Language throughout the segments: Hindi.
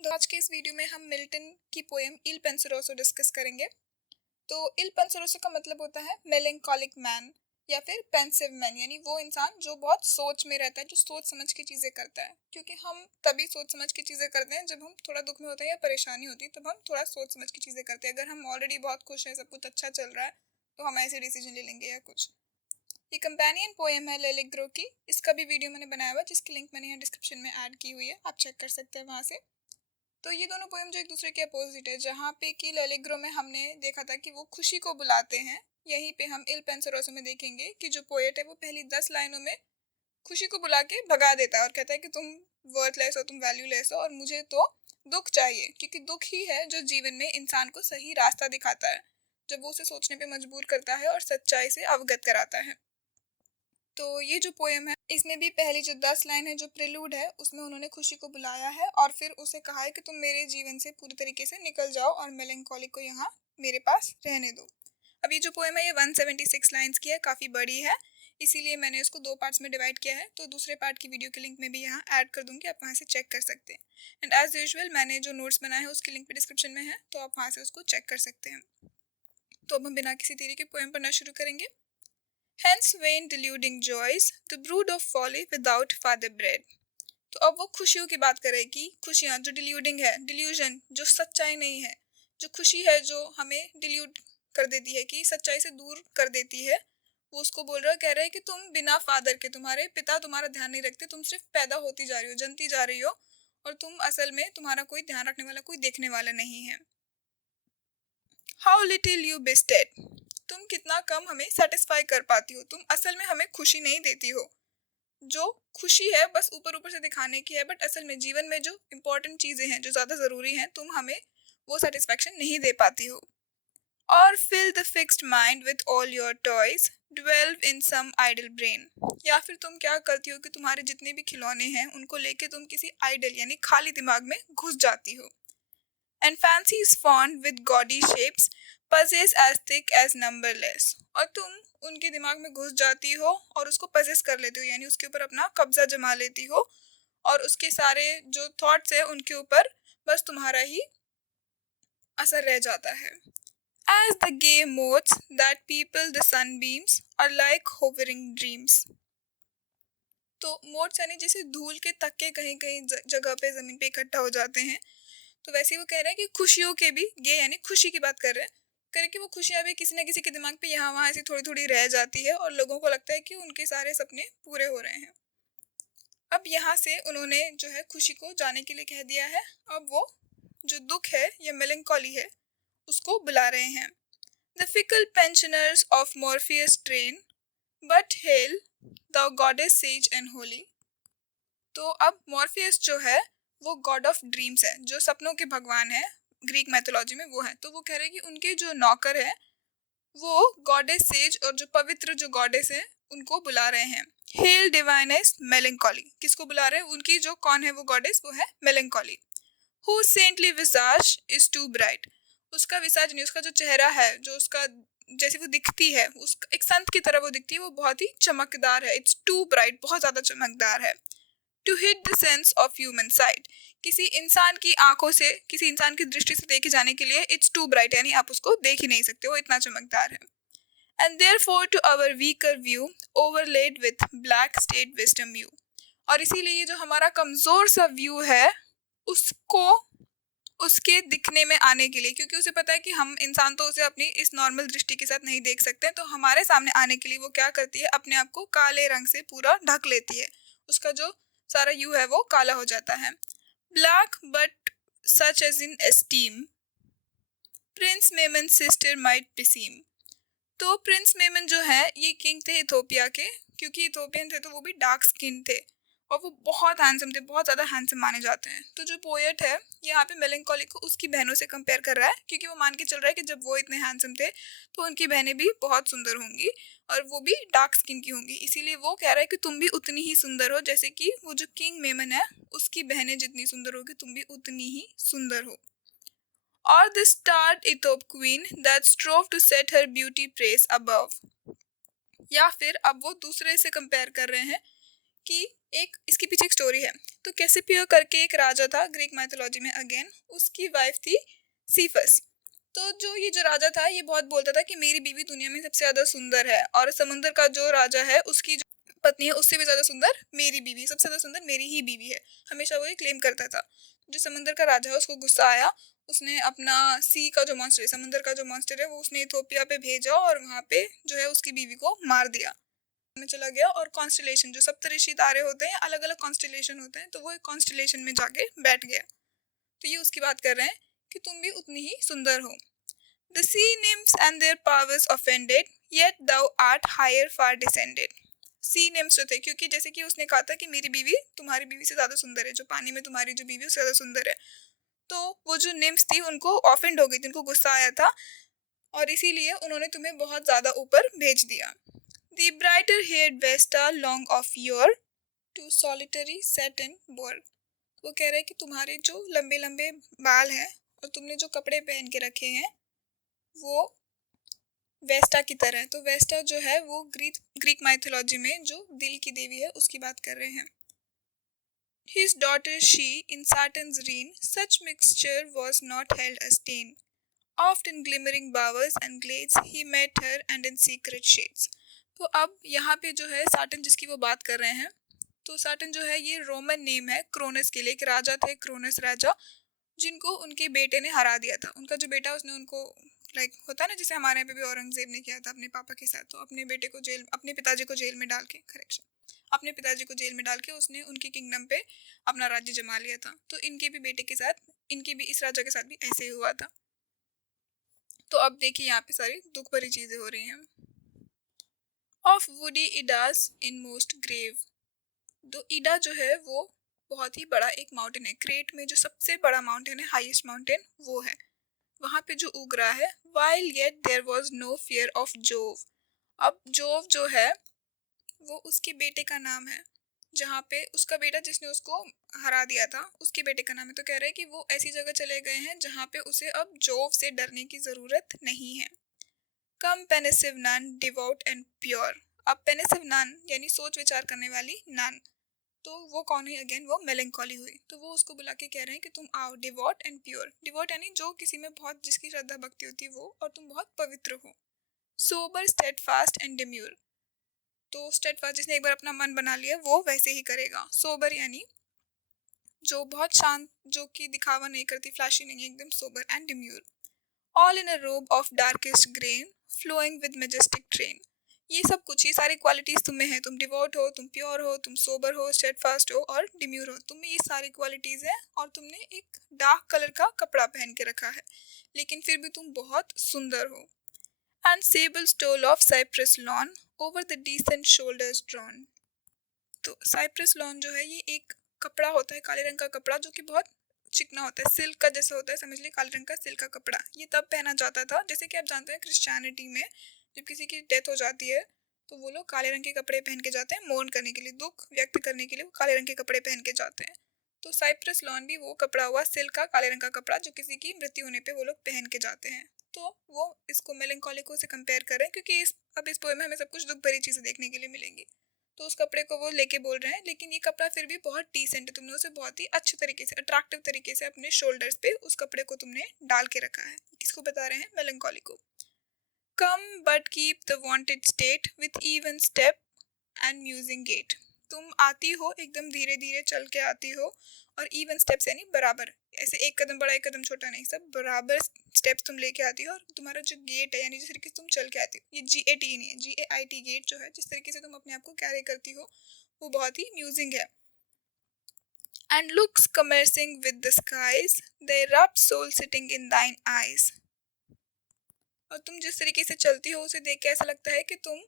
तो आज के इस वीडियो में हम मिल्टन की पोएम इल पेंसरोसो डिस्कस करेंगे। तो इल पेंसरोसो का मतलब होता है मेलेंकोलिक मैन या फिर पेंसिव मैन, यानी वो इंसान जो बहुत सोच में रहता है, जो सोच समझ के चीज़ें करता है। क्योंकि हम तभी सोच समझ के चीज़ें करते हैं जब हम थोड़ा दुख में होते हैं या परेशानी होती है, तब हम थोड़ा सोच समझ के चीज़ें करते हैं। अगर हम ऑलरेडी बहुत खुश हैं, सब कुछ अच्छा चल रहा है, तो हम ऐसे डिसीजन ले लेंगे या कुछ। ये कंपेनियन पोएम है लेलिग्रो की। इसका भी वीडियो मैंने बनाया हुआ, जिसकी लिंक मैंने यहाँ डिस्क्रिप्शन में ऐड की हुई है, आप चेक कर सकते हैं वहाँ से। तो ये दोनों पोएम जो एक दूसरे के अपोजिट है, जहाँ पे कि लेलिग्रो में हमने देखा था कि वो खुशी को बुलाते हैं, यहीं पे हम इल पेंसरोसो में देखेंगे कि जो पोएट है वो पहली 10 लाइनों में खुशी को बुला के भगा देता है और कहता है कि तुम वर्थलेस हो, तुम वैल्यूलेस हो और मुझे तो दुख चाहिए, क्योंकि दुख ही है जो जीवन में इंसान को सही रास्ता दिखाता है, जब वो उसे सोचने पे मजबूर करता है और सच्चाई से अवगत कराता है। तो ये जो पोएम है, इसमें भी पहली जो 10 लाइन है, जो प्रिलूड है, उसमें उन्होंने खुशी को बुलाया है और फिर उसे कहा है कि तुम मेरे जीवन से पूरी तरीके से निकल जाओ और मेलेंकोली को यहाँ मेरे पास रहने दो। अब ये जो पोएम है ये 176 लाइन्स की है, काफ़ी बड़ी है, इसीलिए मैंने उसको 2 पार्ट्स में डिवाइड किया है। तो दूसरे पार्ट की वीडियो की लिंक में भी यहाँ ऐड कर दूंगी, आप वहाँ से चेक कर सकते हैं। एंड एज यूजुअल मैंने जो नोट्स बनाए हैं उसकी लिंक भी डिस्क्रिप्शन में है, तो आप वहाँ से उसको चेक कर सकते हैं। तो अब हम बिना किसी देरी के पोएम पढ़ना शुरू करेंगे। Hence vain deluding joys, the brood of folly without father bread. तो अब वो खुशियों की बात करेगी। खुशियाँ जो डिल्यूडिंग है, डिल्यूजन जो सच्चाई नहीं है, जो खुशी है जो हमें डिल्यूड कर देती है, कि सच्चाई से दूर कर देती है, वो उसको बोल रहा है, कह रहा है कि तुम बिना फादर के, तुम्हारे पिता तुम्हारा ध्यान नहीं रखते, तुम सिर्फ पैदा होती जा रही हो, जनती जा रही हो, और तुम असल में तुम्हारा कोई ध्यान रखने वाला, कोई देखने वाला नहीं है। How little you bestowed, तुम कितना कम हमें सेटिस्फाई कर पाती हो, तुम असल में हमें खुशी नहीं देती हो। जो खुशी है बस ऊपर ऊपर से दिखाने की है, बट असल में जीवन में जो इम्पोर्टेंट चीजें हैं, जो ज्यादा जरूरी हैं, तुम हमें वो सेटिस्फेक्शन नहीं दे पाती हो। और fill the fixed mind with all your toys, dwell in some idle brain, या फिर तुम क्या करती हो कि तुम्हारे जितने भी खिलौने हैं उनको लेके तुम किसी आइडल यानी खाली दिमाग में घुस जाती हो। And fancy is fond with gaudy shapes, puzzles as thick as numberless, और तुम उनके दिमाग में घुस जाती हो और उसको पजेस कर लेती हो, यानी उसके ऊपर अपना कब्जा जमा लेती हो, और उसके सारे जो थॉट्स है उनके ऊपर बस तुम्हारा ही असर रह जाता है। As the gay motes that people the sunbeams are like hovering dreams, तो मोट्स यानी जैसे धूल के तक्के कहीं कहीं जगह पे जमीन पे इकट्ठा हो जाते हैं, तो वैसे वो कह रहे हैं कि खुशियों के भी, ये यानी खुशी की बात कर रहे हैं, कह रहे हैं कि वो खुशियाँ भी किसी न किसी के दिमाग पे यहाँ वहाँ ऐसी थोड़ी थोड़ी रह जाती है और लोगों को लगता है कि उनके सारे सपने पूरे हो रहे हैं। अब यहाँ से उन्होंने जो है खुशी को जाने के लिए कह दिया है। अब वो जो दुख है या मेलंकोली है उसको बुला रहे हैं। The fickle pensioners of Morpheus train, but hail the goddess sage and holy. तो अब मॉर्फियस जो है वो गॉड ऑफ ड्रीम्स है, जो सपनों के भगवान है, ग्रीक मैथोलॉजी में वो है। तो वो कह रहे हैं कि उनके जो नौकर है वो गॉडेस सेज और जो पवित्र जो गॉडेस है उनको बुला रहे हैं। हेल डिवाइनेस मेलंकोली, किसको बुला रहे हैं? उनकी जो कौन है वो गॉडेस, वो है melancholy. Who saintly visage is too bright, उसका विसाज नहीं, उसका जो चेहरा है, जो उसका जैसे वो दिखती है, उस एक संत की तरह वो दिखती है, वो बहुत ही चमकदार है। इट्स टू ब्राइट, बहुत ज्यादा चमकदार है। To hit the sense of human sight, किसी इंसान की आंखों से, किसी इंसान की दृष्टि से देखे जाने के लिए इट्स टू ब्राइट, यानी आप उसको देख ही नहीं सकते, वो इतना चमकदार है। And therefore to our weaker view overlaid with black staid wisdom hue, और इसीलिए ये जो हमारा कमजोर सा व्यू है उसको उसके दिखने में आने के लिए, क्योंकि उसे पता है कि हम इंसान तो उसे अपनी इस नॉर्मल दृष्टि के साथ नहीं देख सकते, तो हमारे सामने आने के लिए वो क्या करती है, अपने आप को काले रंग से पूरा ढक लेती है, उसका जो सारा यू है वो काला हो जाता है। Black but such as in esteem, prince Memnon sister might beseem. तो प्रिंस मेमन जो है ये किंग थे इथोपिया के, क्योंकि इथोपियन थे तो वो भी डार्क स्किन थे और वो बहुत हैंडसम थे, बहुत ज़्यादा हैंडसम माने जाते हैं। तो जो पोएट है यहाँ पे मेलंकोली को उसकी बहनों से कंपेयर कर रहा है, क्योंकि वो मान के चल रहा है कि जब वो इतने हैंडसम थे तो उनकी बहनें भी बहुत सुंदर होंगी और वो भी डार्क स्किन की होंगी, इसीलिए वो कह रहा है कि तुम भी उतनी ही सुंदर हो, जैसे कि वो जो किंग मेमन है उसकी बहनें जितनी सुंदर होगी तुम भी उतनी ही सुंदर हो। और the starred Ethiop queen that strove to set her beauty praise above, या फिर अब वो दूसरे से कंपेयर कर रहे हैं कि एक इसके पीछे एक स्टोरी है। तो कैसिपियो करके एक राजा था ग्रीक माइथोलॉजी में, अगेन उसकी वाइफ थी सीफस। तो जो ये जो राजा था ये बहुत बोलता था कि मेरी बीवी दुनिया में सबसे ज्यादा सुंदर है, और समुंदर का जो राजा है उसकी जो पत्नी है उससे भी ज्यादा सुंदर मेरी बीवी, सबसे ज्यादा सुंदर मेरी ही बीवी है। हमेशा वो ये क्लेम करता था। जो समुंदर का राजा है उसको गुस्सा आया। उसने अपना सी का जो मॉन्स्टर है, समुंदर का जो मॉन्स्टर है, वो उसने इथोपिया पे भेजा और वहां पे जो है उसकी बीवी को मार दिया में चला गया। और कॉन्स्टलेशन जो सप्तऋषि तारे होते हैं, अलग अलग कॉन्स्टलेशन होते हैं, तो वो एक कॉन्स्टलेशन में जाके बैठ गया। तो ये उसकी बात कर रहे हैं कि तुम भी उतनी ही सुंदर हो। The sea nymphs and their powers offended, yet thou art higher far descended. सी निम्स जो थे, क्योंकि जैसे कि उसने कहा था कि मेरी बीवी तुम्हारी बीवी से ज्यादा सुंदर है, जो पानी में तुम्हारी जो बीवी उससे ज्यादा सुंदर है, तो वो जो निम्स थी उनको ऑफेंड हो गई थी, उनको गुस्सा आया था, और इसीलिए उन्होंने तुम्हें बहुत ज्यादा ऊपर भेज दिया। The brighter haired Vesta long of yore to solitary sat in bore. वो कह रहे हैं कि तुम्हारे जो लंबे लंबे बाल हैं और तुमने जो कपड़े पहन के रखे हैं वो वेस्टा की तरह है। तो वेस्टा जो है वो ग्रीक माइथोलॉजी में जो दिल की देवी है उसकी बात कर रहे हैं। His daughter she in Saturn's reign, such mixture was not held a stain. Oft in glimmering bowers and glades he met her and in secret shades. तो अब यहाँ पे जो है साटन जिसकी वो बात कर रहे हैं, तो साटन जो है ये रोमन नेम है क्रोनस के लिए। एक राजा थे क्रोनस राजा, जिनको उनके बेटे ने हरा दिया था। उनका जो बेटा उसने उनको होता है ना, जैसे हमारे यहाँ पे भी औरंगजेब ने किया था अपने पापा के साथ, तो अपने बेटे को जेल, अपने पिताजी को जेल में डाल के, अपने पिताजी को जेल में डाल के उसने उनके किंगडम पे अपना राज्य जमा लिया था। तो इनके भी बेटे के साथ, इनके भी इस राजा के साथ भी ऐसे ही हुआ था। तो अब देखिए यहाँ पे सारी दुख भरी चीजें हो रही हैं। Of woody Idas inmost grove. तो इडा जो है वो बहुत ही बड़ा एक माउंटेन है, क्रेट में जो सबसे बड़ा माउंटेन है, हाईएस्ट माउंटेन वो है, वहां पे जो उग रहा है। While yet there was no fear of Jove. अब जोव जो है वो उसके बेटे का नाम है, जहाँ पे उसका बेटा जिसने उसको हरा दिया था उसके बेटे का नाम है। तो कह रहे हैं कि वो ऐसी जगह चले गए हैं जहाँ पे उसे अब जोव से डरने की जरूरत नहीं है। कम पेनिसिव नन डिवोट एंड प्योर। अब पेनिसिव नन यानी सोच विचार करने वाली नन, तो वो कौन है? अगेन वो मेलंकोली हुई। तो वो उसको बुला के कह रहे हैं कि तुम आओ, डिवोट एंड प्योर। डिवोट यानी जो किसी में बहुत, जिसकी श्रद्धा भक्ति होती है वो, और तुम बहुत पवित्र हो। Sober steadfast and demure. तो स्टेडफास्ट जिसने एक बार अपना मन बना लिया वो वैसे ही करेगा। सोबर यानी जो बहुत शांत, जो कि दिखावा नहीं करती, फ्लैशी नहीं है, एकदम sober. And demure all in a robe of darkest grain flowing with majestic train. ये सब कुछ, ये सारी क्वालिटीज तुम्हें हैं। तुम डिवोट हो, तुम प्योर हो, तुम सोबर हो, स्टेडफास्ट हो और डिम्यूर हो। तुम्हें ये सारी क्वालिटीज हैं और तुमने एक डार्क कलर का कपड़ा पहन के रखा है, लेकिन फिर भी तुम बहुत सुंदर हो। And sable stole of cypress lawn over the decent shoulders drawn. तो साइप्रस लॉन जो है ये एक कपड़ा होता है, काले रंग का कपड़ा, जो कि बहुत चिकना होता है, सिल्क का जैसा होता है, समझ लीजिए काले रंग का सिल्क का कपड़ा। ये तब पहना जाता था, जैसे कि आप जानते हैं क्रिश्चियनिटी में जब किसी की डेथ हो जाती है तो वो लोग काले रंग के कपड़े पहन के जाते हैं, मोर्न करने के लिए, दुख व्यक्त करने के लिए वो काले रंग के कपड़े पहन के जाते हैं। तो साइप्रस लॉन भी वो कपड़ा हुआ, सिल्क का काले रंग का कपड़ा, जो किसी की मृत्यु होने पे वो लोग पहन के जाते हैं। तो वो इसको मेलंकोलिको से कंपेयर कर रहे हैं, क्योंकि अब इस पोएम में हमें सब कुछ दुख भरी चीजें देखने के लिए मिलेंगी। तो उस कपड़े को वो लेके बोल रहे हैं, लेकिन ये कपड़ा फिर भी बहुत डिसेंट है, तुमने उसे बहुत ही अच्छे तरीके से, अट्रैक्टिव तरीके से अपने शोल्डर्स पे उस कपड़े को तुमने डाल के रखा है। किसको बता रहे हैं? मेलंकोली को। Come but keep the wanted state with even step and musing gate. तुम आती हो, एकदम धीरे धीरे चल के आती हो, और इवन स्टेप्स यानी बराबर, ऐसे एक कदम बड़ा एक कदम छोटा नहीं, सब बराबर स्टेप्स तुम लेके आती हो। और तुम्हारा जो गेट है, यानी जिस तरीके से तुम चल के आती हो, ये GAT नहीं है, GAIT गेट जो है, जिस तरीके से तुम अपने आप को कैरी करती हो वो बहुत ही म्यूजिंग है। And looks commercing with the skies thy rapt soul sitting in दाइन आईज। और तुम जिस तरीके से चलती हो उसे देख के ऐसा लगता है कि तुम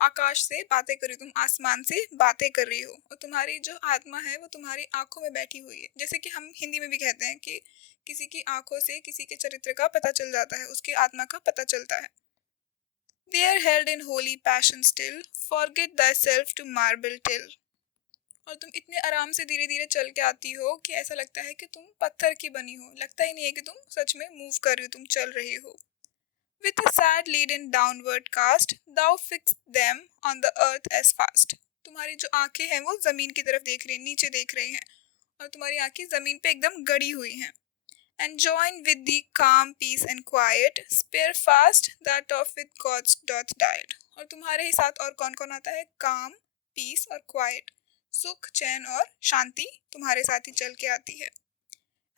आकाश से बातें कर रही हो, तुम आसमान से बातें कर रही हो, और तुम्हारी जो आत्मा है वो तुम्हारी आंखों में बैठी हुई है। जैसे कि हम हिंदी में भी कहते हैं कि किसी की आंखों से किसी के चरित्र का पता चल जाता है, उसकी आत्मा का पता चलता है। They are held in holy passion still, forget thyself to marble till. और तुम इतने आराम से धीरे धीरे चल के आती हो कि ऐसा लगता है कि तुम पत्थर की बनी हो, लगता ही नहीं है कि तुम सच में मूव कर रही हो, तुम चल रही हो। With a sad lead in downward cast, thou fix them on the earth as fast. तुम्हारी जो आंखें हैं वो जमीन की तरफ देख रही हैं, नीचे देख रही हैं, और तुम्हारी आंखें जमीन पे एकदम गड़ी हुई हैं. And join with the calm, peace and quiet, spare fast that of with God's doth died. और तुम्हारे ही साथ और कौन कौन आता है? काम, पीस और क्वाइट, सुख, चैन और शांति तुम्हारे साथ ही चल के आती है.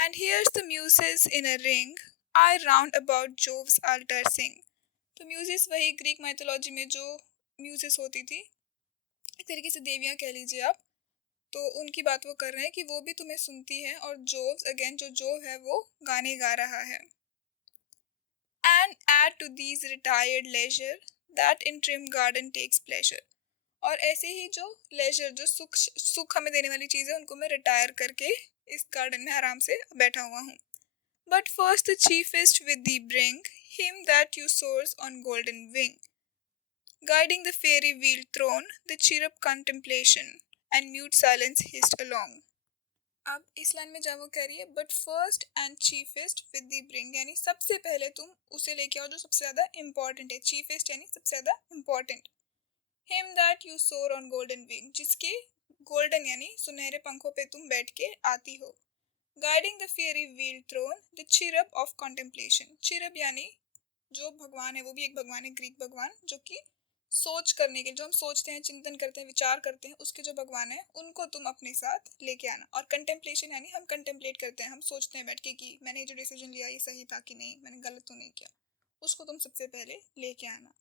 And here's the muses in a ring, I round about Jove's altar sing. तो म्यूजिस वही ग्रीक माइथोलॉजी में जो म्यूजिस होती थी, एक तरीके से देवियां कह लीजिए आप, तो उनकी बात वो कर रहे हैं कि वो भी तुम्हें सुनती है, और जोव्स अगेन जो जोव है वो गाने गा रहा है. And add to these retired leisure that in trim garden takes pleasure. और ऐसे ही जो लेजर, जो सुख सुख हमें देने वाली चीज़ है, उनको मैं रिटायर करके इस गार्डन में आराम से बैठा हुआ हूँ. But first the chiefest with thee bring him that you soars on golden wing, guiding the fairy wheel throne, the cherub contemplation, and mute silence hissed along. अब इस लाइन में जब वो कह रही है but first and chiefest with the bring, यानी सबसे पहले तुम उसे लेके आओ जो सबसे ज्यादा इम्पोर्टेंट है. चीफेस्ट यानी सबसे ज्यादा important. Him that you soar on golden wing, जिसके गोल्डन यानी सुनहरे पंखों पे तुम बैठ के आती हो. Guiding the fiery wheel throne, the chirp of contemplation. Chirp यानी जो भगवान है वो भी एक भगवान है, ग्रीक भगवान, जो कि सोच करने के, जो हम सोचते हैं, चिंतन करते हैं, विचार करते हैं, उसके जो भगवान है उनको तुम अपने साथ लेके आना. और कंटेम्पलेशन यानी हम कंटेम्पलेट करते हैं, हम सोचते हैं बैठ के कि मैंने जो डिसीजन लिया ये सही था कि नहीं, मैंने गलत तो नहीं किया, उसको तुम सबसे पहले लेके आना.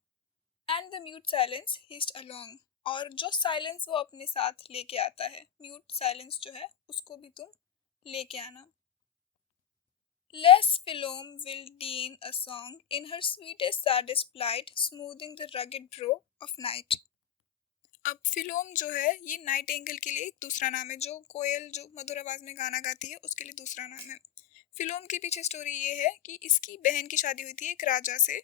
And the mute silence hist along, और जो साइलेंस वो अपने साथ लेके आता है, म्यूट साइलेंस जो है उसको भी तुम लेके आना. Less Philom will deign a song in her sweetest saddest plight, smoothing the rugged brow of night. अब फिलोम जो है ये नाइट एंगल के लिए एक दूसरा नाम है, जो कोयल जो मधुर आवाज में गाना गाती है उसके लिए दूसरा नाम है. फिलोम के पीछे स्टोरी ये है कि इसकी बहन की शादी हुई थी एक राजा से,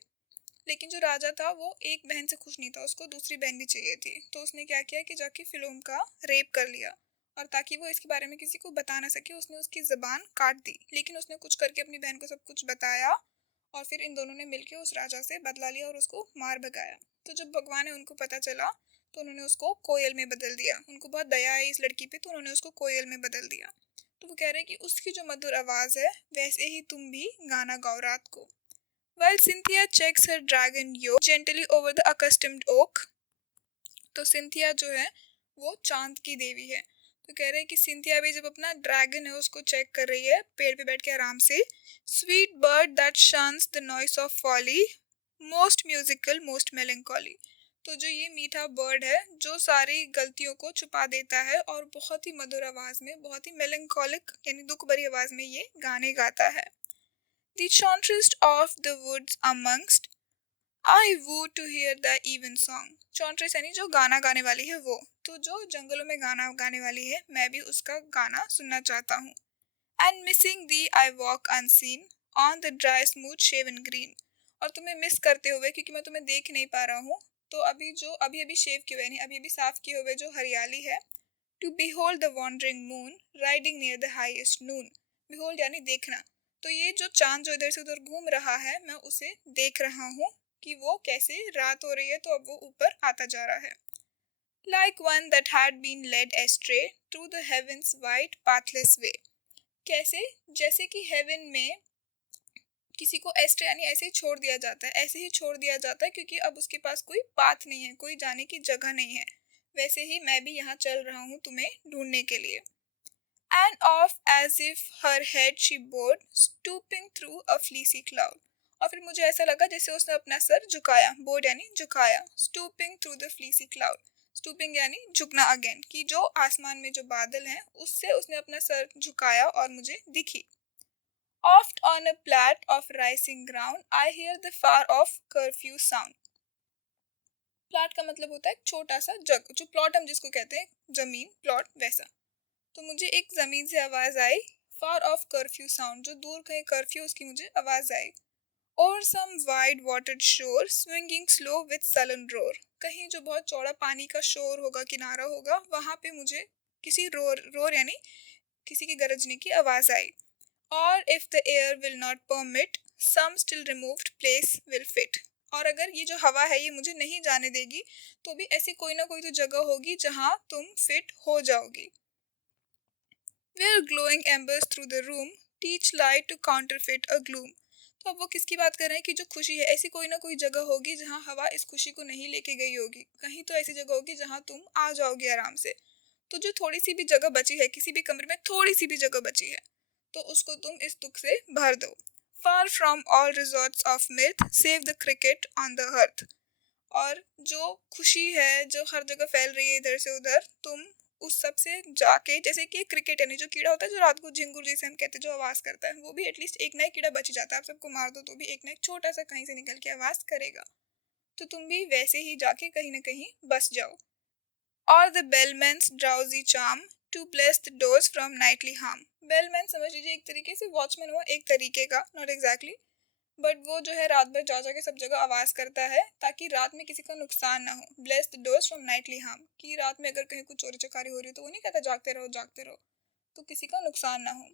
लेकिन जो राजा था वो एक बहन से खुश नहीं था, उसको दूसरी बहन भी चाहिए थी. तो उसने क्या किया कि जाके फिलोम का रेप कर लिया, और ताकि वो इसके बारे में किसी को बता ना सके उसने उसकी ज़बान काट दी. लेकिन उसने कुछ करके अपनी बहन को सब कुछ बताया, और फिर इन दोनों ने मिलकर उस राजा से बदला लिया और उसको मार भगाया. तो जब भगवान है उनको पता चला तो उन्होंने उसको कोयल में बदल दिया. उनको बहुत दया है इस लड़की पे, तो उन्होंने उसको कोयल में बदल दिया. तो वो कह रहे हैं कि उसकी जो मधुर आवाज़ है वैसे ही तुम भी गाना गाओ रात को. While Cynthia checks her dragon yoke gently over the accustomed oak. तो सिंथिया जो है वो चांद की देवी है. तो कह रहे हैं कि सिंथिया भी जब अपना ड्रैगन है उसको चेक कर रही है पेड़ पे बैठ के आराम से. Sweet bird that shunn'st the noise of folly, most musical most melancholy. तो जो ये मीठा बर्ड है जो सारी गलतियों को छुपा देता है और बहुत ही मधुर आवाज में, बहुत ही मेलंकॉलिक यानी दुख भरी आवाज में ये गाने गाता है. The chantrist of the woods amongst, I woo to hear the even song. चॉन्ट्रेस यानी जो गाना गाने वाली है वो, तो जो जंगलों में गाना गाने वाली है मैं भी उसका गाना सुनना चाहता हूँ. And missing thee I walk unseen on the dry smooth shaven green. और तुम्हें मिस करते हुए, क्योंकि मैं तुम्हें देख नहीं पा रहा हूँ, तो अभी जो अभी अभी शेव किए हुए, अभी अभी साफ किए हुए जो हरियाली है. To behold the wandering moon riding near the highest noon. Behold यानी देखना. तो ये जो चांद जो इधर से उधर घूम रहा है मैं उसे देख रहा हूँ कि वो कैसे रात हो रही है तो अब वो ऊपर आता जा रहा है. Like one that had been led astray through the heaven's wide pathless way. कैसे? जैसे कि हेवन में किसी को एस्ट्रे यानी ऐसे ही छोड़ दिया जाता है, ऐसे ही छोड़ दिया जाता है क्योंकि अब उसके पास कोई पाथ नहीं है, कोई जाने की जगह नहीं है. वैसे ही मैं भी यहाँ चल रहा हूँ तुम्हें ढूंढने के लिए. And off as if her head she bowed, stooping through a fleecy cloud. और फिर मुझे ऐसा लगा जैसे उसने अपना सर झुकाया, बोर्ड यानी झुकाया, stooping through the fleecy cloud. stooping यानी झुकना अगेन, कि जो आसमान में जो बादल हैं उससे उसने अपना सर झुकाया और मुझे दिखी. Oft on a plat of rising ground, I hear the far off curfew sound. Plot का मतलब होता है छोटा सा जग, जो प्लॉट हम जिसको कहते हैं जमीन, प्लॉट वैसा. तो मुझे एक जमीन से आवाज आई, फार ऑफ कर्फ्यू साउंड, जो दूर कहीं कर्फ्यू उसकी मुझे आवाज आई. और सम वाइड वाटर्ड शोर swinging slow with sullen roar. कहीं जो बहुत चौड़ा पानी का शोर होगा, किनारा होगा, वहां पे मुझे किसी रोर यानी किसी की गरजने की आवाज आई. और if the air will not permit some still removed place will fit. और अगर ये जो हवा है ये मुझे नहीं जाने देगी तो भी ऐसी कोई ना कोई तो जगह होगी जहाँ तुम फिट हो जाओगी। Where glowing embers through the room teach light to counterfeit a gloom। तो अब वो किसकी बात कर रहे हैं कि जो खुशी है ऐसी कोई ना कोई जगह होगी जहाँ हवा इस खुशी को नहीं लेके गई होगी, कहीं तो ऐसी जगह होगी जहाँ तुम आ जाओगे आराम से। तो जो थोड़ी सी भी जगह बची है, किसी भी कमरे में थोड़ी सी भी जगह बची है, तो उसको तुम इस दुख से भर दो। Far from all resorts of mirth, save the cricket on the hearth। और जो खुशी है जो हर जगह फैल रही है इधर से उधर, तुम उस सब से जाके, जैसे कि क्रिकेट यानी जो कीड़ा होता है जो रात को झिंगुर जैसे हम कहते हैं जो आवाज करता है, वो भी एटलीस्ट एक ना एक कीड़ा बच ही जाता है। आप सबको मार दो तो भी एक ना एक छोटा सा कहीं से निकल के आवाज करेगा। तो तुम भी वैसे ही जाके कहीं ना कहीं बस जाओ। और the bellman's drowsy charm to bless the doors from nightly harm. Bellman समझ लीजिए एक तरीके से वॉचमैन हुआ, एक तरीके का, नॉट एग्जैक्टली, बट वो जो है रात भर जा जाके सब जगह आवाज करता है ताकि रात में किसी का नुकसान ना हो। Bless the doors from nightly harm, कि रात में अगर कहीं कुछ चोरी चकारी हो रही हो तो वो नहीं कहता जागते रहो, तो किसी का नुकसान ना हो।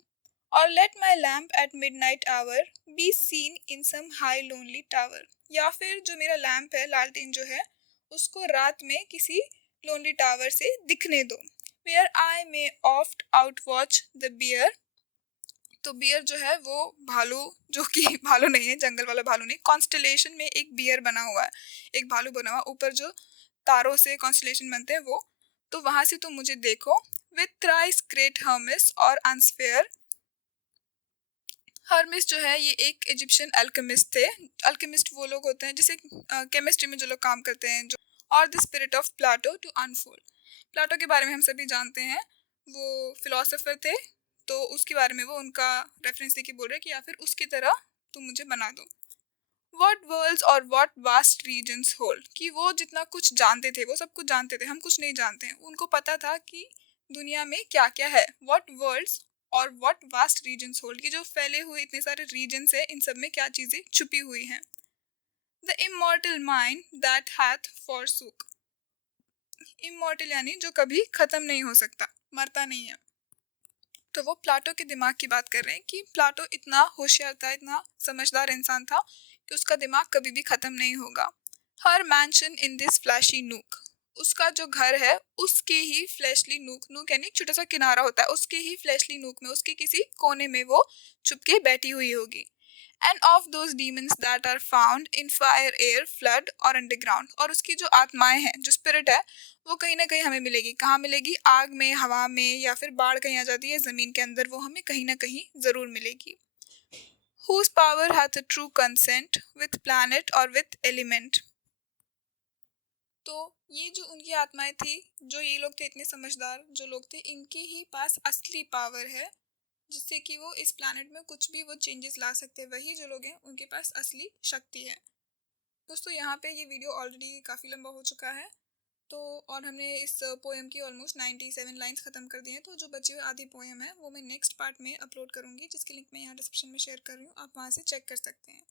और let my lamp at midnight hour be seen in some high lonely tower. या फिर जो मेरा लैम्प है, लालटेन जो है, उसको रात में किसी लोनली टावर से दिखने दो। Where I may oft out watch the bear. तो बियर जो है वो भालू, जो कि भालू नहीं है, जंगल वाला भालू नहीं, कॉन्स्टलेशन में एक बियर बना हुआ है, एक भालू बना हुआ ऊपर जो तारों से कॉन्स्टलेशन बनते हैं वो। तो वहां से तुम मुझे देखो। विथ थ्राइस ग्रेट हर्मिस और अनस्फेयर। हर्मिस जो है ये एक इजिप्शियन अल्केमिस्ट थे। अल्केमिस्ट वो लोग होते हैं जैसे केमिस्ट्री में जो लोग काम करते हैं जो। और the spirit of Plato to unfold. Plato के बारे में हम सभी जानते हैं, वो फिलोसोफर थे, तो उसके बारे में वो उनका रेफरेंस देके बोल रहे हैं कि या फिर उसकी तरह तुम मुझे बना दो। व्हाट वर्ल्ड्स और व्हाट वास्ट रीजन्स होल्ड, कि वो जितना कुछ जानते थे वो सब कुछ जानते थे, हम कुछ नहीं जानते हैं। उनको पता था कि दुनिया में क्या क्या है। व्हाट वर्ल्ड्स और व्हाट वास्ट रीजन्स होल्ड, कि जो फैले हुए इतने सारे रीजन्स है इन सब में क्या चीजें छुपी हुई हैं। The immortal mind that hath forsook. Immortal यानी जो कभी खत्म नहीं हो सकता, मरता नहीं है। तो वो प्लाटो के दिमाग की बात कर रहे हैं कि प्लाटो इतना होशियार था, इतना समझदार इंसान था कि उसका दिमाग कभी भी खत्म नहीं होगा। Her mansion in this fleshly nook, उसका जो घर है उसके ही फ्लैशली नूक, नूक यानी छोटा सा किनारा होता है, उसके ही फ्लैशली नूक में, उसके किसी कोने में वो छुपके बैठी हुई होगी। And of those demons that are found in fire, air, flood और अंडरग्राउंड। और उसकी जो आत्माएं हैं, जो स्पिरिट है, वो कहीं ना कहीं हमें मिलेगी। कहाँ मिलेगी? आग में, हवा में, या फिर बाढ़ कहीं आ जाती है जमीन के अंदर, वो हमें कहीं ना कहीं जरूर मिलेगी। Whose power hath a true consent with planet or with element। तो ये जो उनकी आत्माएं थी, जो ये लोग थे इतने समझदार जो लोग थे, इनके ही पास असली पावर है जिससे कि वो इस प्लैनेट में कुछ भी वो चेंजेस ला सकते हैं। वही जो लोग हैं उनके पास असली शक्ति है। दोस्तों यहाँ पे ये वीडियो ऑलरेडी काफ़ी लंबा हो चुका है, तो और हमने इस पोएम की ऑलमोस्ट 97 लाइंस ख़त्म कर दी हैं। तो जो बचे हुए आधी पोएम है वो मैं नेक्स्ट पार्ट में अपलोड करूँगी, जिसकी लिंक मैं यहाँ डिस्क्रिप्शन में शेयर कर रही हूँ, आप वहाँ से चेक कर सकते हैं।